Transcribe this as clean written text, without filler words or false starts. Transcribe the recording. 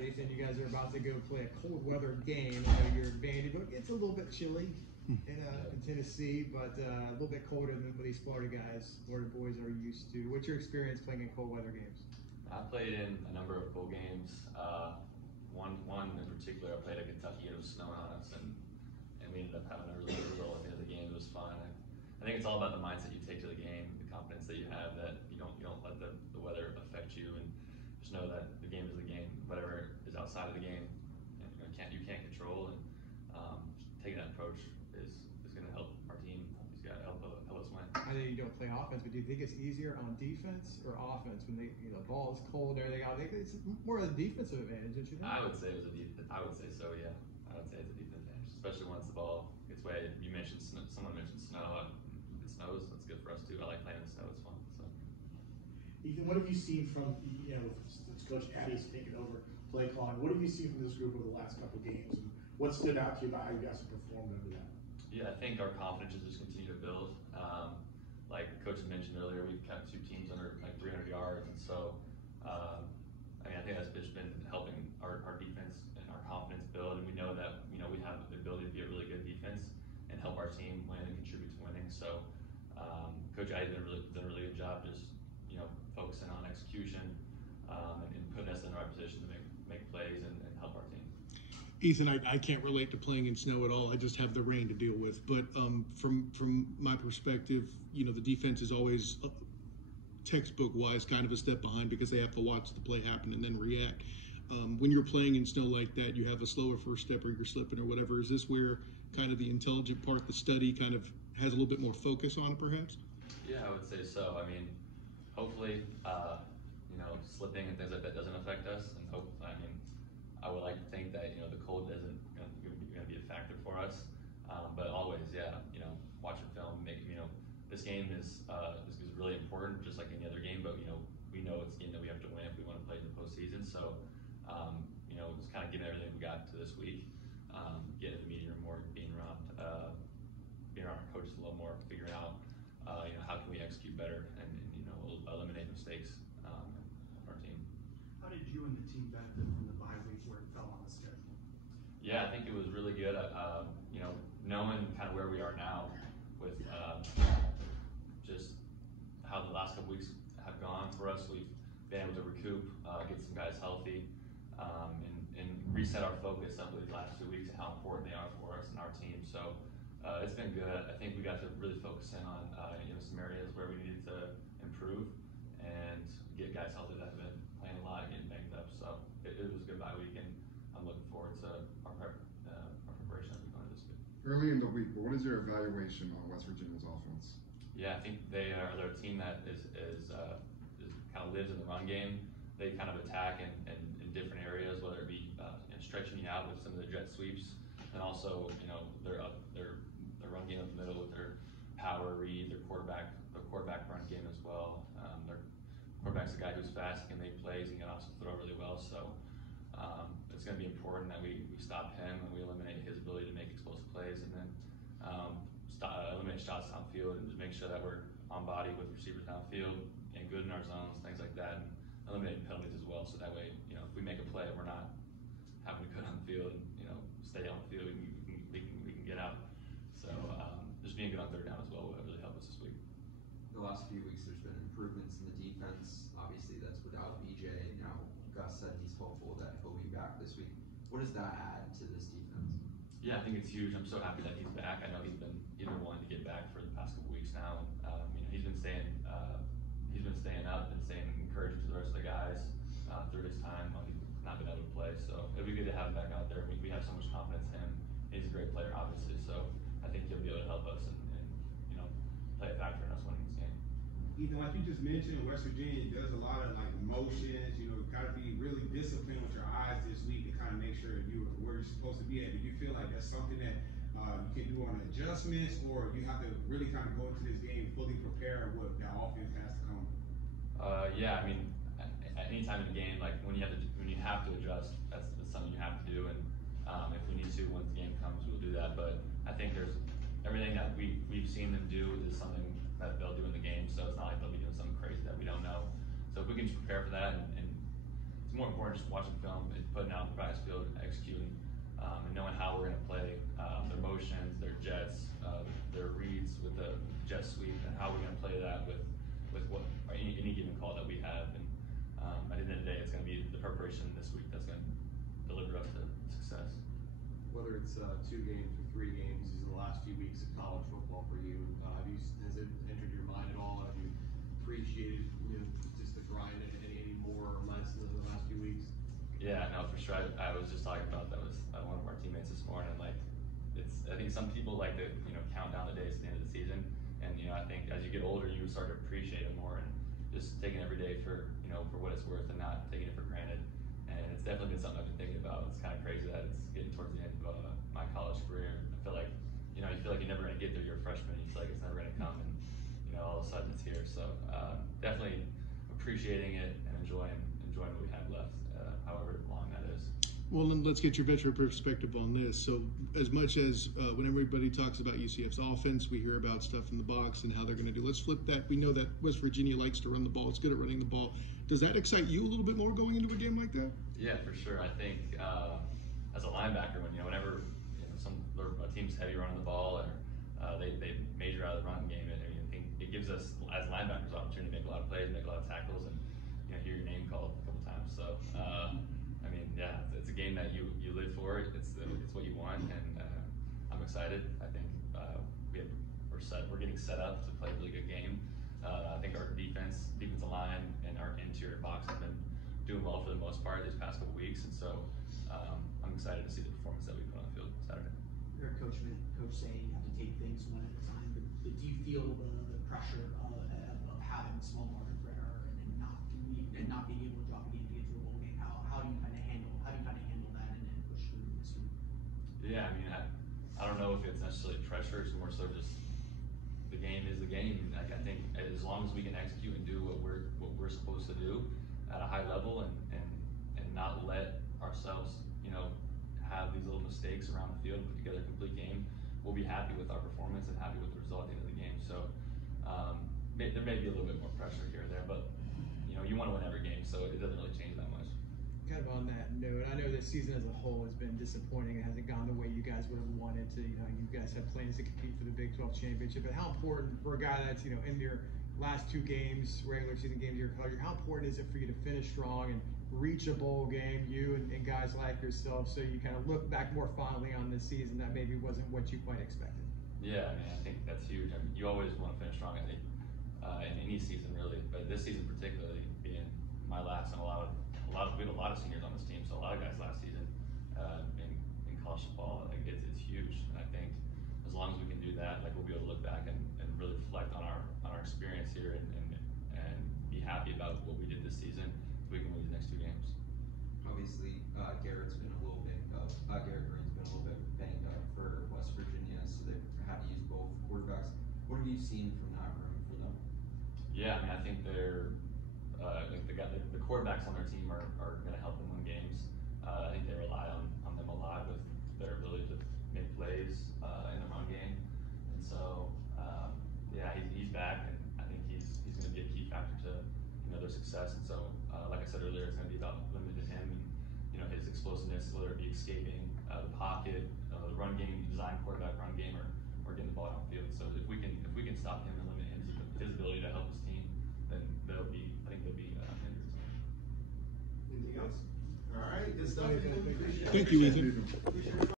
right, Ethan, you guys are about to go play a cold weather game. I know you're in Vandy, but it's a little bit chilly in Tennessee, but a little bit colder than what these Florida guys, Florida boys are used to. What's your experience playing in cold weather games? I played in a number of cold games. One in particular, I played at Kentucky. It was snowing on us, and we ended up having a really good result at the end of the game. It was fun. I think it's all about the mindset you take to the game, the confidence that you have, that you don't let the weather affect you, and just know that the game is the game. Whatever is outside of the game, you can't control. And taking that approach is going to help our team. It's got to help us win. I know you don't play offense, but do you think it's easier on defense or offense when the ball is cold and everything? I think it's more of a defensive advantage, don't you think? I would say it was a defense. I would say so. Yeah, I would say it's a defensive advantage, especially once the ball gets wet. You mentioned someone mentioned snow. It snows. That's good for us too. I like playing in the snow. It's fun. So. Ethan, what have you seen from Coach Addy's taking over play calling? What have you seen from this group over the last couple of games, and what stood out to you about how you guys have performed under that? Yeah, I think our confidence has just continued to build. Like Coach had mentioned earlier, we've kept two teams under like 300 yards, and so I think that's just been helping our defense and our confidence build. And we know that we have the ability to be a really good defense and help our team win and contribute to winning. So Coach Addy did a really good job just focusing on execution and putting us in the right position to make plays and help our team. Ethan, I can't relate to playing in snow at all. I just have the rain to deal with. But from my perspective, the defense is always textbook-wise kind of a step behind because they have to watch the play happen and then react. When you're playing in snow like that, you have a slower first step or you're slipping or whatever. Is this where kind of the intelligent part, the study, kind of has a little bit more focus on it, perhaps? Yeah, I would say so. I mean, hopefully, slipping and things like that doesn't affect us. And I would like to think that the cold isn't going to be a factor for us. But always, watching film, this game is really important, just like any other game. But we know it's a game that we have to win if we want to play in the postseason. So just kind of getting everything we got to this week, getting in the meeting room more, being around our coaches a little more, figuring out how can we execute better and eliminate mistakes in our team. How did you and the team benefit from the bye week where it fell on the schedule? Yeah, I think it was really good. Knowing kind of where we are now with just how the last couple weeks have gone for us, we've been able to recoup, get some guys healthy, and reset our focus up with these last 2 weeks and how important they are for us and our team. So it's been good. I think we got to really focus in on some areas where we needed to improve and get guys healthy that have been playing a lot and getting banged up. So it was a good bye week, and I'm looking forward to our preparation as we go into this week. Early in the week, but what is your evaluation on West Virginia's offense? Yeah, I think they're a team that is kind of lives in the run game. They kind of attack in different areas, whether it be stretching you out with some of the jet sweeps, and also their run game up the middle with their power read, their quarterback run game as well. Their quarterback's a guy who's fast, can make plays, and can also throw really well. So it's going to be important that we stop him and we eliminate his ability to make explosive plays, and then eliminate shots downfield and just make sure that we're on body with receivers downfield and good in our zones, things like that, and eliminate penalties as well. So that way, if we make a play, we're not having to go down the field and stay on the field. We can get out. So just being good on third down as well will really help us this week. The last few weeks, there's been improvements in the defense. Obviously, that's without BJ. Now, Gus said he's hopeful that he'll be back this week. What does that add to this defense? Yeah, I think it's huge. I'm so happy that he's back. I know he's been wanting to get back for the past couple weeks now. He's been staying up and staying encouraging to the rest of the guys through his time when he's not been able to play. So it'll be good to have him back out there. We have so much confidence in him. He's a great player, obviously. So I think he'll be able to help us and play a factor in us winning this game. Ethan, like you just mentioned, West Virginia does a lot of motions. Got to be really disciplined with your eyes this week to kind of make sure you're where you're supposed to be at. Do you feel like that's something that you can do on adjustments, or you have to really kind of go into this game fully prepared what that offense has to come? Yeah, at any time in the game, like when you have to adjust, that's something you have to do. And if we need to, once the game comes, we'll do that. But I think there's everything that we've seen them do is something that they'll do in the game. So it's not like they'll be doing something crazy that we don't know. So if we can just prepare for that, and it's more important just watching film and putting out the practice field and executing, and knowing how we're going to play, their motions, their jets, their reads with the jet sweep, and how we're going to play that with what any given call that we have. And at the end of the day, it's going to be the preparation this week that's going to deliver us to success. Whether it's 2 games or 3 games, these are the last few weeks of college football for you. Has it entered your mind at all? Have you appreciated, just the grind any more or less in the last few weeks? Yeah, no, for sure. I was just talking about that with one of our teammates this morning. Like, I think some people like to count down the days to the end of the season, and I think as you get older, you start to appreciate it more and just taking every day for what it's worth and not taking it for granted. And it's definitely been something I've been thinking about. It's kind of crazy that it's getting towards the end of my college career. I feel like you feel like you're never going to get there. You're a freshman. You feel like it's never going to come, and all of a sudden it's here. So definitely appreciating it and enjoying what we have left, however long that is. Well, then let's get your veteran perspective on this. So, as much as when everybody talks about UCF's offense, we hear about stuff in the box and how they're going to do. Let's flip that. We know that West Virginia likes to run the ball. It's good at running the ball. Does that excite you a little bit more going into a game like that? Yeah, for sure. I think as a linebacker, whenever a team's heavy running the ball, or they major out of the run game, it gives us as linebackers opportunity to make a lot of plays, make a lot of tackles, and hear your name called a couple times. So. Yeah, it's a game that you live for. It's what you want, and I'm excited. I think we're getting set up to play a really good game. I think our defensive line, and our interior box have been doing well for the most part these past couple weeks, and so I'm excited to see the performance that we put on the field Saturday. You heard Coach say you have to take things one at a time, but do you feel the pressure of having a small margin for error and not being able to drop a game to get to a bowl game? How do you kind of handle that and push through this week? Yeah, I don't know if it's necessarily pressure. It's more so just the game is the game. Like, I think as long as we can execute and do what we're supposed to do at a high level and not let ourselves have these little mistakes around the field, put together a complete game, we'll be happy with our performance and happy with the result at the end of the game. So there may be a little bit more pressure here or there, but you want to win every game, so it doesn't really change that much. Kind of on that note, I know this season as a whole has been disappointing. It hasn't gone the way you guys would have wanted to. You guys have plans to compete for the Big 12 championship, but how important for a guy that's in your last 2 games, regular season games of your career, how important is it for you to finish strong and reach a bowl game, you and guys like yourself, so you kind of look back more fondly on this season that maybe wasn't what you quite expected? Yeah, I think that's huge. You always want to finish strong, I think, in any season really, but this season particularly being my last, and we had a lot of seniors on this team, so a lot of guys last season in college football, like it's huge. And I think as long as we can do that, like we'll be able to look back and really reflect on our experience here and be happy about what we did this season, so we can win the next 2 games. Obviously, Garrett Green's been a little bit banged up for West Virginia, so they've had to use both quarterbacks. What have you seen from that room for them? Yeah, I think they're the quarterbacks on their team are going to help them win games. I think they rely on them a lot with their ability to make plays in the run game, and so yeah, he's back, and I think he's going to be a key factor to their success. And so, like I said earlier, it's going to be about limiting him and his explosiveness, whether it be escaping the pocket, the run game, design quarterback run game, or getting the ball downfield. So if we can stop him and limit his ability to help his team, then I think they'll be hindered. Anything else? All right, good stuff. Thank you, Ethan.